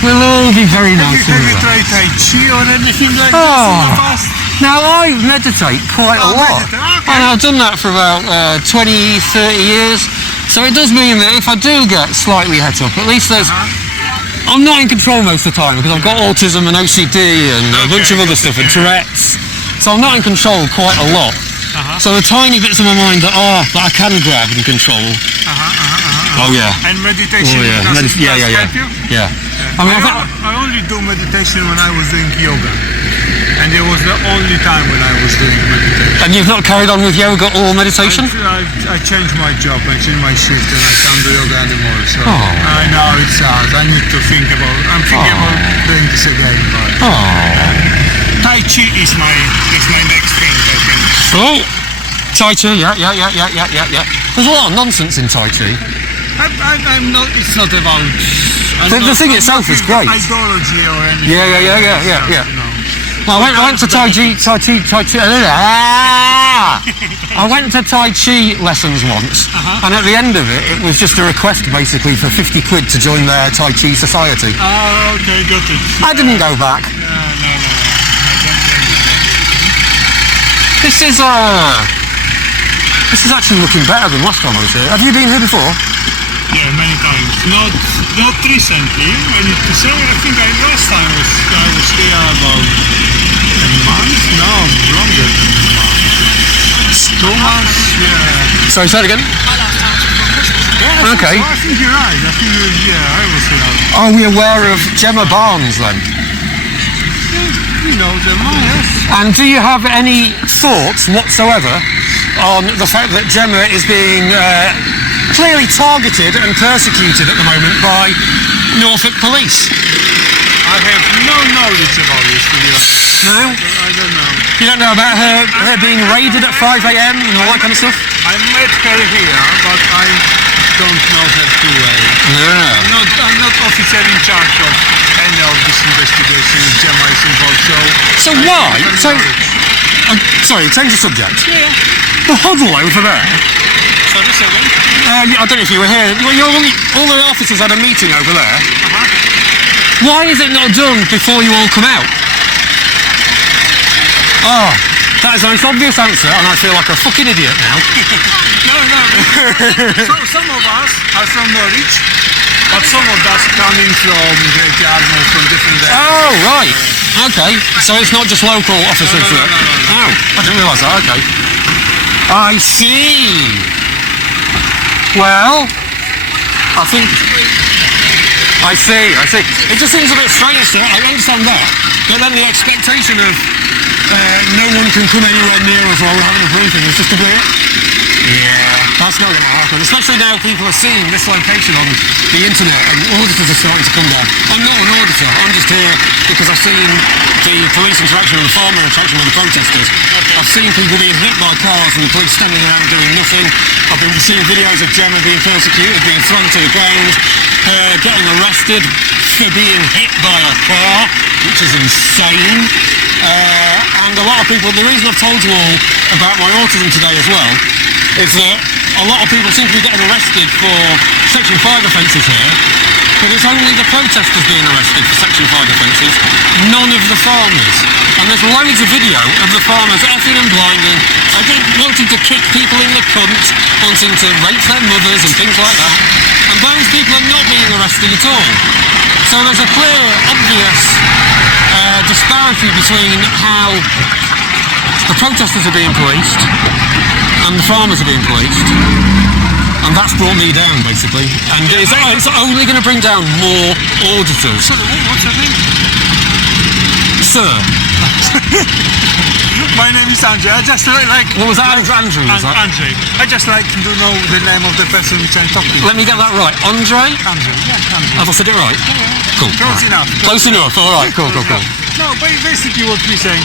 We'll all be very nice. Have you tried Tai Chi or anything like this in the past? Now, I meditate quite a lot. Okay. And I've done that for about 20, 30 years. So it does mean that if I do get slightly het up, at least there's... I'm not in control most of the time because I've got autism and OCD and a bunch of other stuff and Tourette's. So I'm not in control quite a lot. So the tiny bits of my mind that I can grab and control. Oh yeah. And meditation help you? Yeah. I mean, I only do meditation when I was doing yoga. And it was the only time when I was doing meditation. And you've not carried on with yoga or meditation? I changed my job, I changed my shift, and I can't do yoga anymore. So I know it's hard. I need to think about. I'm thinking about doing this again. But Tai Chi is my next thing, I think. Oh, Tai Chi, yeah. There's a lot of nonsense in Tai Chi. I'm not. It's not about. The thing itself is great. Ideology or anything. Yeah. You know. Well, I went to Tai Chi. I went to Tai Chi lessons once, and at the end of it, it was just a request basically for 50 quid to join their Tai Chi society. Oh, okay, got it. I didn't go back. No. This is actually looking better than last time I was here. Have you been here before? Yeah, many times. Not recently. I need to say. I think last time I was here about a month. No, longer than a month. 2 months. Yeah. Sorry, say it again. Yeah, okay. So I think you're right. I think I was here. Are we aware of Gemma Barnes then? We know Gemma, yes. And do you have any thoughts whatsoever on the fact that Gemma is being clearly targeted and persecuted at the moment by Norfolk police? I have no knowledge about this, to be honest. No? I don't know. You don't know about her being raided at 5 AM and all that kind of stuff? I met her here, but I don't know her too well. No. I'm not officially in charge of any of this investigation. Gemma is involved, so why? Sorry, change the subject. Yeah. The huddle over there. Sorry, second. I don't know if you were here. All the officers had a meeting over there. Why is it not done before you all come out? Oh, that is the most obvious answer, and I feel like a fucking idiot now. No. So, some of us are from Norwich, but some of us coming from Great Yarmouth, from different areas. Oh, right. Okay. So it's not just local officers. No. Oh, I didn't realise that. Okay. I see. Well, I see. It just seems a bit strange to I understand that, but then the expectation of no one can come anywhere near us while we're having a briefing is just a bit... Yeah, that's not going to happen. Especially now people are seeing this location on the internet and auditors are starting to come down. I'm not an auditor, I'm just here because I've seen the police interaction and the farmer interaction with the protesters. I've seen people being hit by cars and the police standing around doing nothing. I've been seeing videos of Gemma being persecuted, being thrown to the ground, getting arrested for being hit by a car, which is insane. And a lot of people, the reason I've told you all about my autism today as well, is that a lot of people seem to be getting arrested for Section 5 offences here, but it's only the protesters being arrested for Section 5 offences, none of the farmers. And there's loads of video of the farmers effing and blinding, wanting to kick people in the cunt, wanting to rape their mothers and things like that, and those people are not being arrested at all. So there's a clear, obvious disparity between how the protesters are being policed and the farmers are being policed, and that's brought me down basically, and it's only going to bring down more auditors. So, what's your name? Sir. My name is Andrzej. I just like... What was that? Andrew, was that? Andrzej. I just like to know the name of the person which I'm talking to. Let me get that right. Andrzej? Andrzej, yeah, Andrzej. Have I said it right? Yeah. Cool. Close enough. Close enough, alright, cool. No, but basically what we're saying,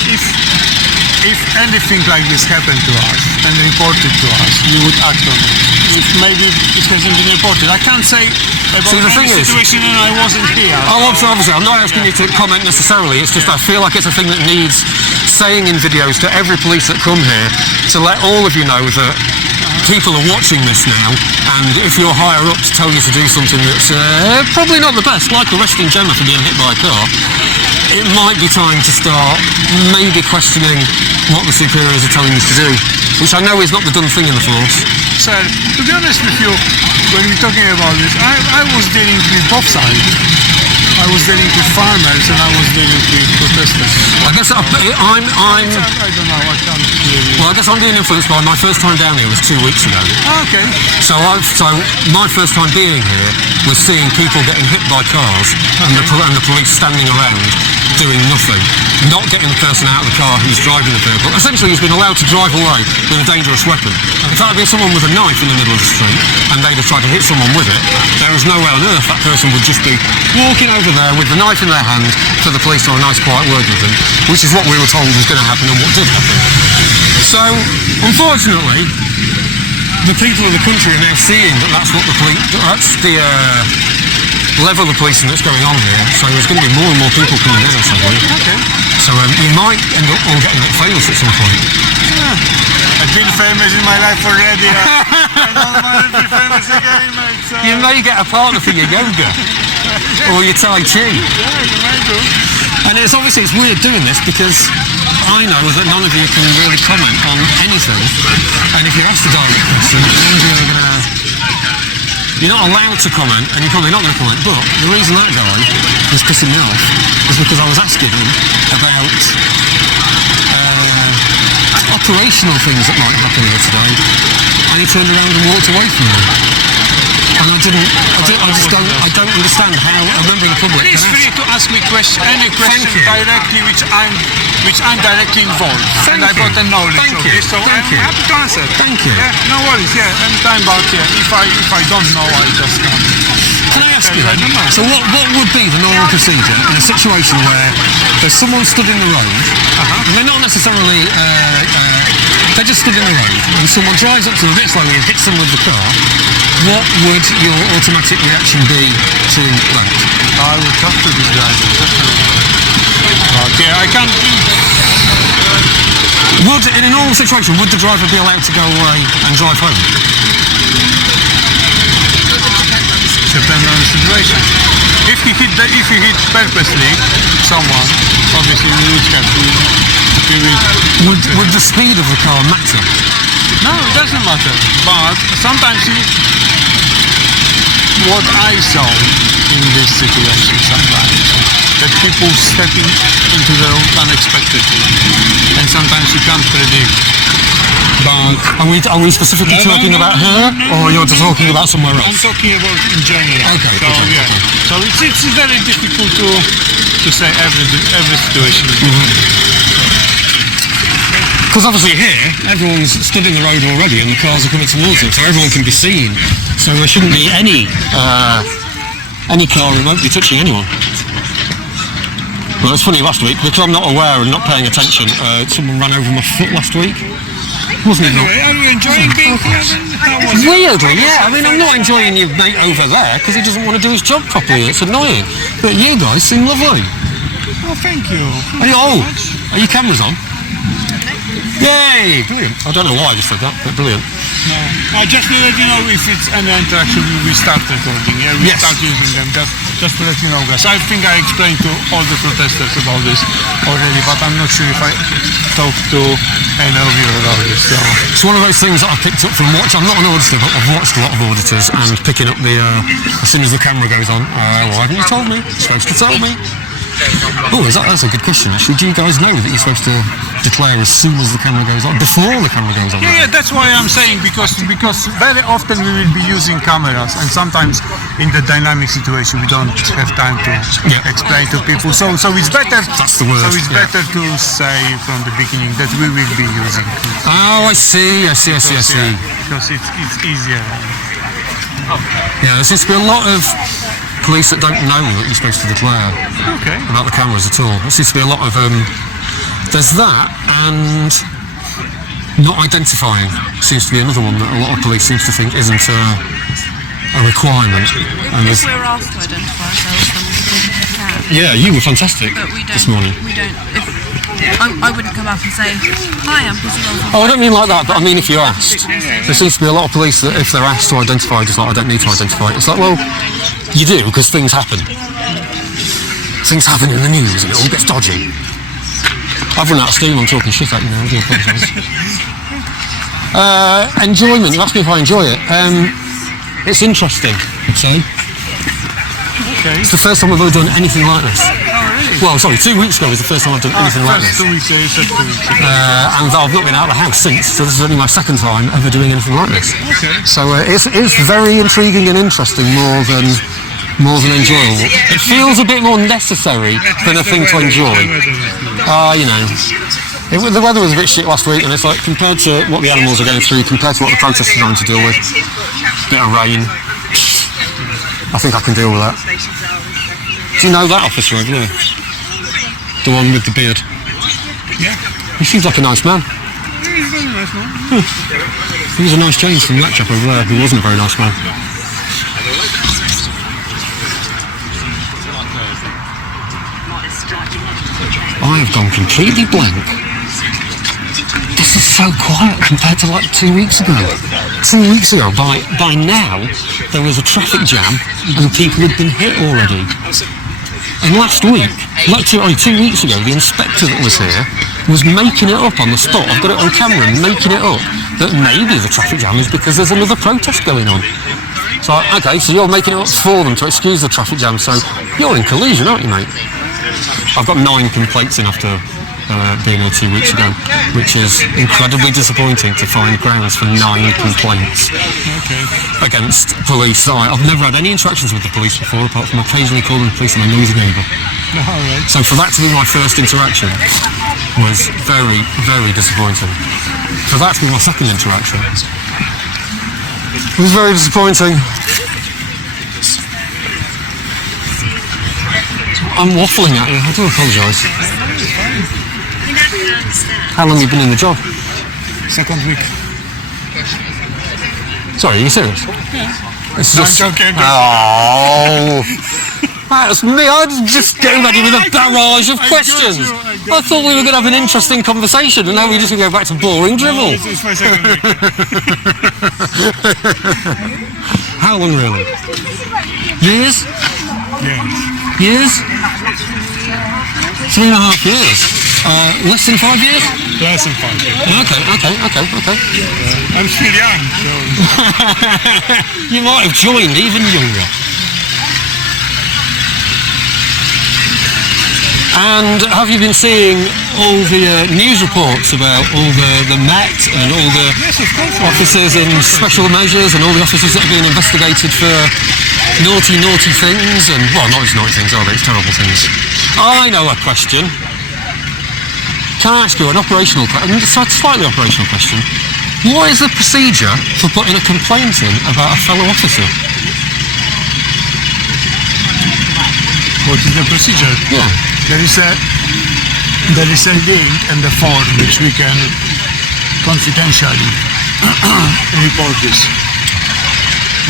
if anything like this happened to us and reported to us, you would act on it. If maybe it hasn't been reported. I can't say about any situation and I wasn't here. Oh, obviously, I'm not asking you to comment necessarily, it's just I feel like it's a thing that needs saying in videos to every police that come here to let all of you know that people are watching this now, and if you're higher up to tell you to do something that's probably not the best, like arresting Gemma for being hit by a car, it might be time to start maybe questioning what the superiors are telling you to do, which I know is not the done thing in the force. Sir, to be honest with you, when we're talking about this, I was dealing with both sides. I was dealing with farmers and I was dealing with protesters. I guess I don't know, I can't really... Well, I guess I'm being influenced by my first time down here was 2 weeks ago. Okay. So my first time being here was seeing people getting hit by cars and the police standing around doing nothing, not getting the person out of the car who's driving the vehicle. Essentially, he's been allowed to drive away with a dangerous weapon. If that had been someone with a knife in the middle of the street and they'd have tried to hit someone with it, there is no way on earth that person would just be walking over there with the knife in their hand for the police to have a nice quiet word with them, which is what we were told was going to happen and what did happen. So, unfortunately, the people of the country are now seeing that that's the level of policing that's going on here, so there's going to be more and more people coming down, sadly. Okay. So you might end up all getting a bit famous at some point. Yeah. I've been famous in my life already. I don't want to be famous again, mate. So. You may get a partner for your yoga or your Tai Chi. Yeah, you may do. And it's weird doing this because I know that none of you can really comment on anything, and if you're asked a direct question, you're not allowed to comment, and you're probably not going to comment. But the reason that guy was pissing me off is because I was asking him about operational things that might happen here today, and he turned around and walked away from me. And I don't understand how a member of the public Please free to ask me any question directly which I'm directly involved. And I've got the knowledge of this, so I'm happy to answer. Thank you. Yeah, no worries, anytime, but if I don't know, I just can't. Can I ask you, so what would be the normal procedure in a situation where there's someone stood in the road, and they're not necessarily, they're just stood in the road, and someone drives up to them a bit slowly and hits them with the car, what would your automatic reaction be to that? I would talk to these guys, but yeah, I can't... In a normal situation, would the driver be allowed to go away and drive home? Depends on the situation. If he hit purposely someone, obviously we would have to... Would the speed of the car matter? No, it doesn't matter. But sometimes what I saw in this situation sometimes, that people stepping into the road unexpectedly, and sometimes you can't predict. But are we specifically talking about her, or you're just talking about somewhere else? I'm talking about in general. Okay. So yeah. So it's very difficult to say every situation. Because obviously here, everyone's stood in the road already and the cars are coming towards them, so everyone can be seen. So there shouldn't be any car remotely touching anyone. Well, it's funny, last week, because I'm not aware and not paying attention, someone ran over my foot last week. Wasn't it? Anyway, are you enjoying being here? Weirdly, yeah. I mean, I'm not enjoying your mate over there because he doesn't want to do his job properly. It's annoying. But you guys seem lovely. Oh, thank you. Are your cameras on? Yay! Brilliant. I don't know why I just said that, but brilliant. No, just to let you know if it's any interaction, we start recording. Yeah, we start using them. Just to let you know, guys. I think I explained to all the protesters about this already, but I'm not sure if I talked to any of you about this. So it's one of those things that I picked up from watching. I'm not an auditor, but I've watched a lot of auditors, and picking up the as soon as the camera goes on. Why haven't you told me? You're supposed to tell me. Oh, that's a good question. Should you guys know that you're supposed to declare as soon as the camera goes on, before the camera goes on? Yeah, that's why I'm saying, because very often we will be using cameras, and sometimes in the dynamic situation we don't have time to explain to people. So it's better. That's the word. So it's better to say from the beginning that we will be using. Oh, I see. Because it's easier. Yeah, there seems to be a lot of police that don't know that you're supposed to declare about the cameras at all. There seems to be a lot of there's that, and not identifying seems to be another one that a lot of police seems to think isn't a requirement. If we're asked to identify ourselves, then we can. Yeah, you were fantastic But we don't, this morning. We don't. I wouldn't come up and say, hi, I'm busy on. Oh, I don't mean like that, but I mean if you're asked. There seems to be a lot of police that if they're asked to identify, just like, I don't need to identify. It's like, well, you do, because things happen. Things happen in the news and it all gets dodgy. I've run out of steam, I'm talking shit at you now, I do apologise. Enjoyment, you asked me if I enjoy it. It's interesting, I'd say. Okay. It's the first time I've ever done anything like this. Oh, really? Well, sorry, 2 weeks ago was the first time I've done anything like this. 2 weeks ago, you said 2 weeks ago. And I've not been out of the house since, so this is only my second time ever doing anything like this. Okay. So it's very intriguing and interesting, more than enjoyable. It feels a bit more necessary than a thing to enjoy. You know, the weather was a bit shit last week, and it's like, compared to what the animals are going through, compared to what the protesters are having to deal with, a bit of rain, I think I can deal with that. Do you know that officer over there? The one with the beard? Yeah. He seems like a nice man. Yeah, he's a very nice man. He was a nice change from that chap over there, who wasn't a very nice man. I have gone completely blank. This is so quiet compared to like 2 weeks ago. 2 weeks ago, by now, there was a traffic jam and people had been hit already. And last week, like 2 weeks ago, the inspector that was here was making it up on the spot. I've got it on camera, making it up that maybe the traffic jam is because there's another protest going on. So, okay, so you're making it up for them to excuse the traffic jam, so you're in collusion, aren't you, mate? I've got 9 complaints in after being here 2 weeks ago, which is incredibly disappointing to find grounds for 9 complaints against police. I've never had any interactions with the police before, apart from occasionally calling the police on my noisy neighbour. Right. So for that to be my first interaction was very, very disappointing. For that to be my second interaction was very disappointing. I'm waffling at you, I do apologise. How long have you been in the job? Second week. Sorry, are you serious? Yeah. It's No, just... I'm joking. Oh, that's me. I was just getting ready with a barrage of questions. I thought we were going to have an interesting conversation, and now we're just going to go back to boring drivel. No, it's my second week. How long, really? Years? Yeah. Years? 3.5 years. Less than 5 years? Less than 5 years. Okay. I'm still young, so... You might have joined even younger. And have you been seeing all the news reports about all the Met and all the officers in special measures and all the officers that are being investigated for naughty things and, well, not just naughty things, are they? It's terrible things. I know a question. Can I ask you an operational question, a slightly operational question? What is the procedure for putting a complaint in about a fellow officer? What is the procedure? Yeah. There is a link in the form which we can confidentially report this.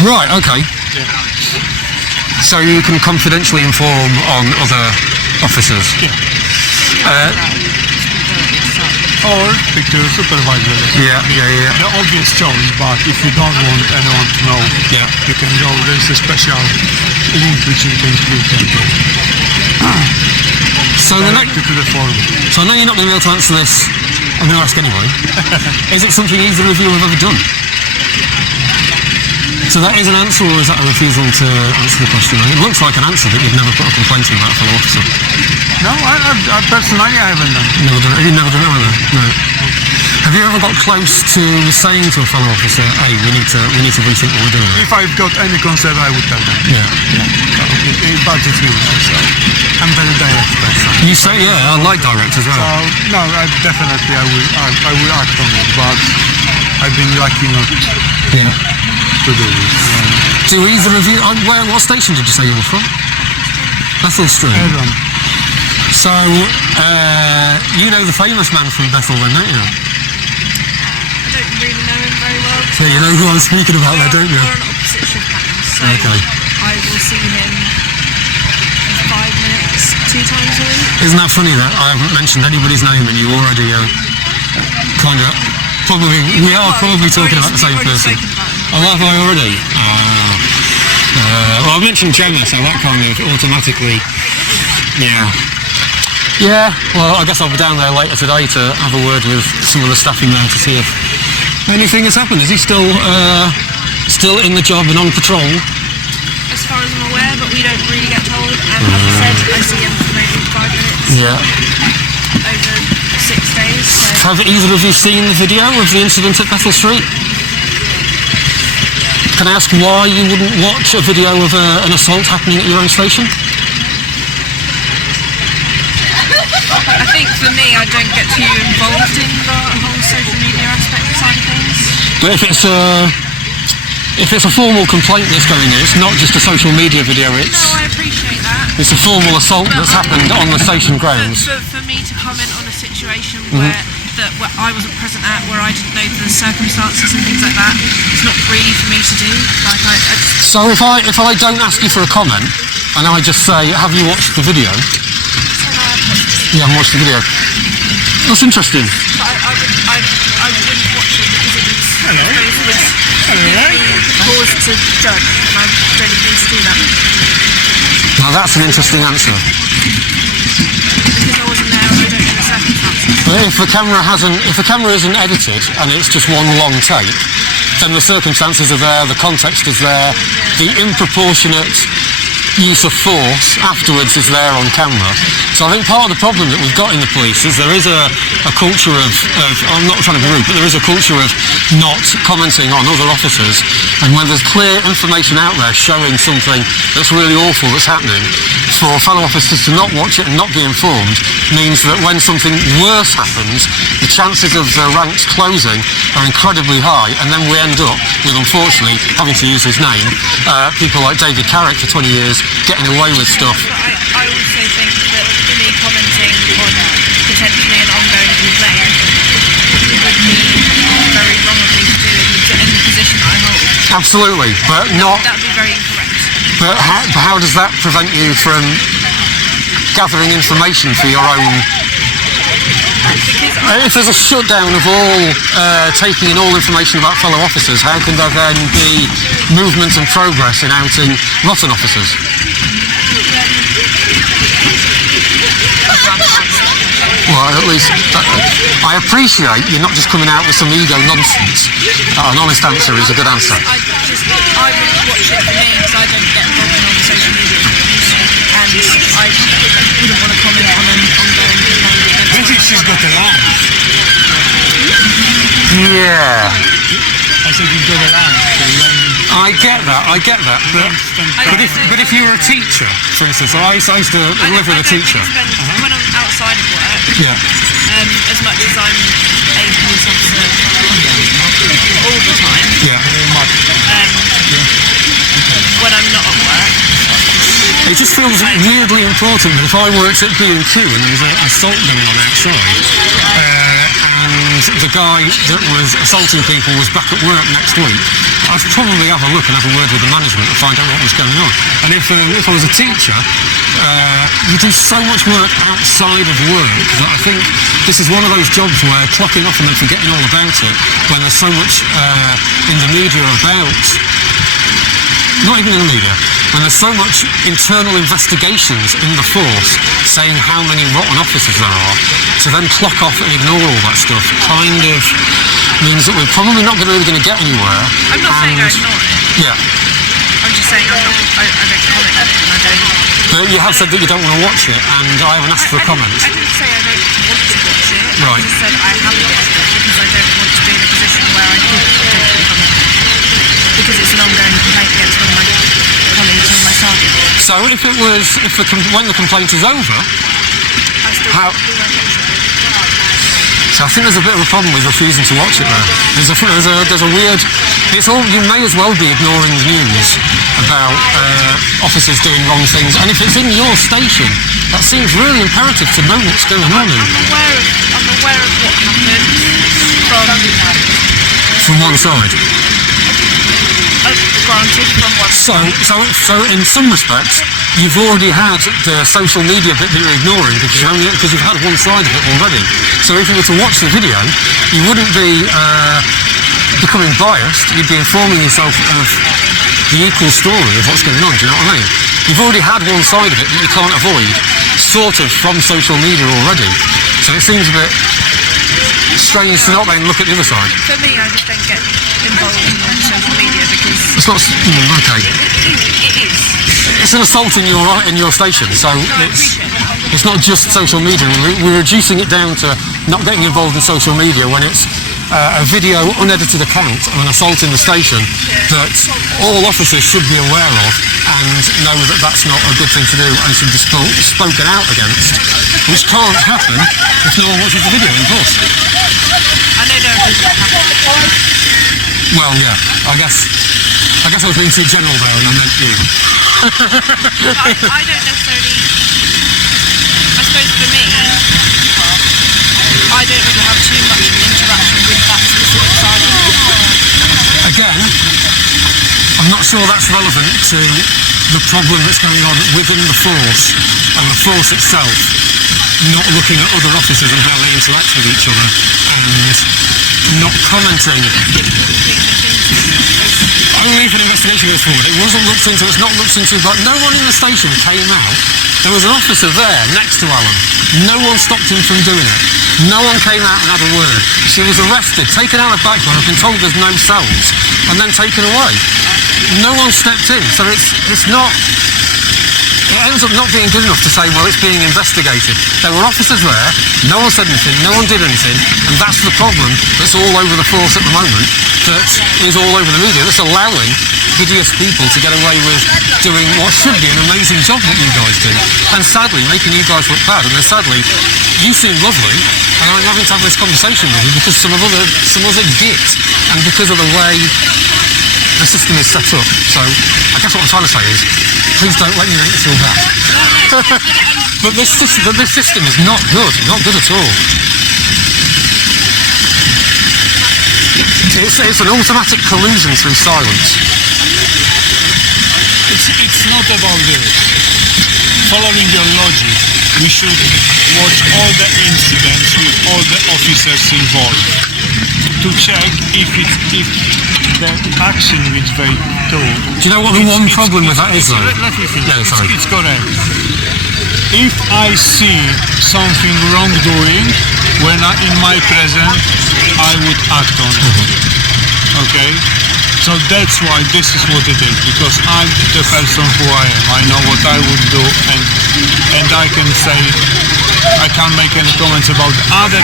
Right, okay. Yeah. So you can confidentially inform on other officers? Yeah. Or speak to your supervisor. Yeah. The obvious choice, but if you don't want anyone to know, you can go, there's a special link which you can click and so direct it to the forum. So I know you're not going to be able to answer this. I'm going to ask anyway. Is it something either of you have ever done? So that is an answer, or is that a refusal to answer the question? It looks like an answer that you've never put a complaint in about a fellow officer. No, I personally haven't done. Never done it. You've never done it either? No. Have you ever got close to saying to a fellow officer, hey, we need to rethink what we're doing? If I've got any concern, I would tell them. Yeah. But it's me, so I'm very direct person. You say, yeah, I like direct as well. So, no, I will act on it, but I've been lucky not to do this. Do either of you, what station did you say you were from? Bethel Street. Everyone. So, you know the famous man from Bethel then, don't you? I don't really know him very well. So you know who I'm speaking about there, don't you? We're on opposite shift patterns, so Okay. I will see him in 5 minutes to 2 times a week. Isn't that funny that I haven't mentioned anybody's name and you already kind of probably we are probably talking about the same person. Oh, have I already? Well, I mentioned Gemma, so that kind of automatically, yeah. Well, I guess I'll be down there later today to have a word with some of the staff in there to see if anything has happened. Is he still in the job and on patrol? As far as I'm aware, but we don't really get told. And as I said, I see him for maybe 5 minutes. Yeah. Over 6 days. So. Have either of you seen the video of the incident at Bethel Street? Can I ask why you wouldn't watch a video of an assault happening at your own station? I think for me, I don't get too involved in the whole social media aspect side of things. But if it's a formal complaint that's going in, it's not just a social media video, No, I appreciate that. it's a formal assault that's happened on the station grounds. For me to comment on a situation where I wasn't present at, where I didn't know the circumstances and things like that, it's not really for me to do. Like So if I don't ask you for a comment, and I just say, have you watched the video? You haven't watched the video. That's interesting. But I wouldn't watch it because it was cause to judge, and I don't need to do that. Now that's an interesting answer. Because I wasn't there and I don't know the circumstances. But if the camera isn't edited and it's just one long take, then the circumstances are there, the context is there, the improportionate use of force afterwards is there on camera. So I think part of the problem that we've got in the police is there is a culture of I'm not trying to be rude, but there is a culture of not commenting on other officers, and when there's clear information out there showing something that's really awful that's happening, for fellow officers to not watch it and not be informed means that when something worse happens, the chances of the ranks closing are incredibly high, and then we end up with, unfortunately, having to use his name, people like David Carrick for 20 years getting away with stuff. But I also think that me commenting on potentially an ongoing complaint would be very wrong of me to do in the position that I hold. Absolutely, but not. That would be very incorrect. But how does that prevent you from gathering information for your own? If there's a shutdown of all taking in all information about fellow officers, how can there then be movement and progress in outing rotten officers? Well, at least I appreciate you're not just coming out with some ego nonsense. An honest answer is a good answer. I wouldn't watch it for me because I don't get involved in all the social media things, and I wouldn't want to comment on an ongoing complaint. I think she's got alarm. Yeah. I said you've got alarm. I get that, but if you were a teacher, for instance, I used to live with a teacher. When I'm outside of work, Yeah. as much as I'm a police officer all the time, Yeah. when I'm not at work, It just feels weirdly important that if I worked at B&Q and there was an assault going on outside, and the guy that was assaulting people was back at work next week, I'd probably have a look and have a word with the management and find out what was going on. And if I was a teacher, you do so much work outside of work that I think this is one of those jobs where clocking off and then forgetting all about it, when there's so much in the media about, not even in the media, when there's so much internal investigations in the force saying how many rotten officers there are, to then clock off and ignore all that stuff kind of means that we're probably not really going to get anywhere. I'm not saying I ignore it. Yeah. I'm just saying I don't comment on it, and I don't. But you have said that you don't want to watch it, and I haven't asked for a comment. I didn't say I don't want to watch it. Right. I just said I haven't watched it because I don't want to be in a position where I could potentially comment. Because it's an ongoing complaint against one of my colleagues on my target. So when the complaint is over, I still How- probably won't watch it. so I think there's a bit of a problem with refusing to watch it there. There's a weird, you may as well be ignoring the news about officers doing wrong things, and if it's in your station, that seems really imperative to know what's going on. I'm aware of what happened From one side. granted from one So in some respects, you've already had the social media bit that you're ignoring because you've had one side of it already. So if you were to watch the video, you wouldn't be becoming biased, you'd be informing yourself of the equal story of what's going on, do you know what I mean? You've already had one side of it that you can't avoid, sort of, from social media already. So it seems a bit strange to not then look at the other side. For me, I just don't get involved in social media because It's not... okay. it is. It's an assault in your station, so it's not just social media. We're reducing it down to not getting involved in social media when it's a video, unedited account of an assault in the station that all officers should be aware of and know that that's not a good thing to do and should be spoken out against, which can't happen if no one watches the video, of course. I know there are people that have. Well, yeah, I guess I was being too general there and I meant you. I don't necessarily. I suppose for me, I don't really have too much interaction with that specific side. Again, I'm not sure that's relevant to the problem that's going on within the force and the force itself not looking at other officers and how they interact with each other and not commenting. Only if an investigation goes forward. It wasn't looked into, it's not looked into, but no one in the station came out. There was an officer there next to Alan. No one stopped him from doing it. No one came out and had a word. She was arrested, taken out of background, I've been told there's no cells, and then taken away. No one stepped in, so it's not... It ends up not being good enough to say, well, it's being investigated. There were officers there, no one said anything, no one did anything, and that's the problem that's all over the force at the moment, that is all over the media, that's allowing hideous people to get away with doing what should be an amazing job that you guys do, and sadly making you guys look bad. And then sadly, you seem lovely, and I'm having to have this conversation with you because some other git, and because of the way the system is set up. So I guess what I'm trying to say is, please don't let me make you feel bad. but this system is not good at all. It's an automatic collusion through silence. It's not about this. Following your logic, we should watch all the incidents with all the officers involved to check if the action which they took. Do you know what the one problem with that is, though? Let me finish. No, sorry. It's correct. If I see something wrongdoing when in my presence, I would act on it. Okay? So that's why this is what it is, because I'm the person who I am. I know what I would do, and I can say, I can't make any comments about other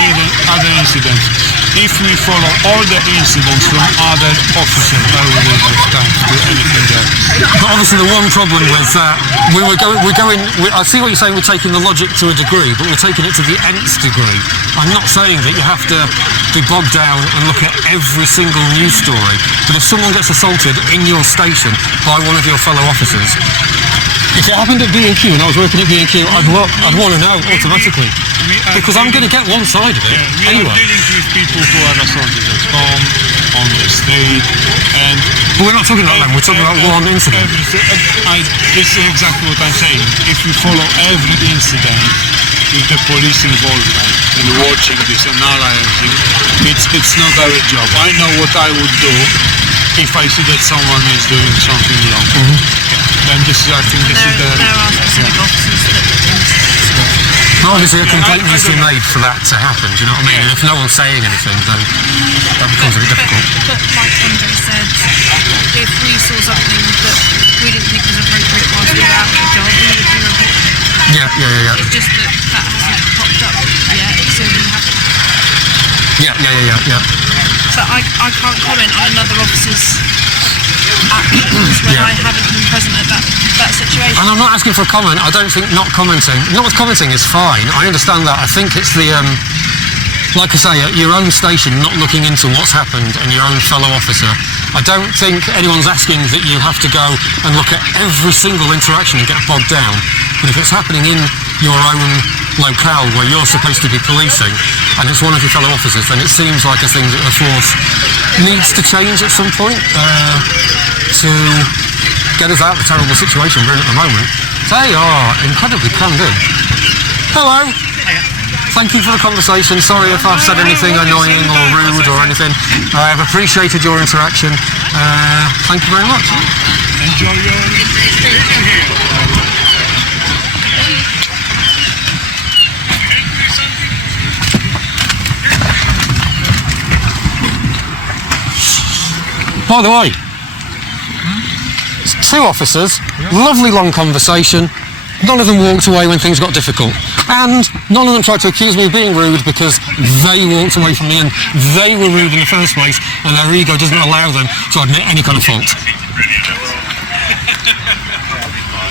incidents. If we follow all the incidents from other officers, I wouldn't have time to do anything else. But obviously the one problem with that, I see what you're saying, we're taking the logic to a degree, but we're taking it to the nth degree. I'm not saying that you have to be bogged down and look at every single news story, but if someone gets assaulted in your station by one of your fellow officers, if it happened at B&Q and I was working at B&Q, I'd want to know automatically. Because I'm going to get one side of it anyway. We are dealing with people who are assaulted at home, on the street, and... But we're not talking about them, we're talking about one incident. This is exactly what I'm saying. If you follow every incident with the police involvement and watching this, analyzing, it's not our job. I know what I would do if I see that someone is doing something wrong. Then I think this is the... There are specific officers that... Obviously a complaint needs to be made for that to happen, do you know what I mean? And if no one's saying anything, then that becomes a bit difficult. But like Andre said, if we saw something that we didn't think was appropriate whilst we were out of the job, we would be reporting. Yeah. It's just that hasn't popped up yet, so we haven't. Yeah. So I can't comment on another officer's actions when I haven't been present at that situation. And I'm not asking for a comment. I don't think not commenting is fine. I understand that. I think it's the like I say, at your own station, not looking into what's happened and your own fellow officer. I don't think anyone's asking that you have to go and look at every single interaction and get bogged down. But if it's happening in your own locale where you're supposed to be policing and it's one of your fellow officers, then it seems like a thing that the force needs to change at some point to get us out of the terrible situation we're in at the moment. They are incredibly crammed in. Hello. Thank you for the conversation. Sorry if I've said anything annoying or rude or anything. I've appreciated your interaction. Thank you very much. Enjoy your evening here. By the way, two officers, lovely long conversation. None of them walked away when things got difficult. And none of them tried to accuse me of being rude because they walked away from me and they were rude in the first place and their ego doesn't allow them to admit any kind of fault.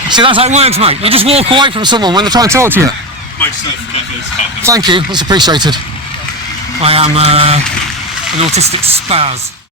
See, that's how it works, mate. You just walk away from someone when they're trying to talk to you. Thank you, that's appreciated. I am an autistic spaz.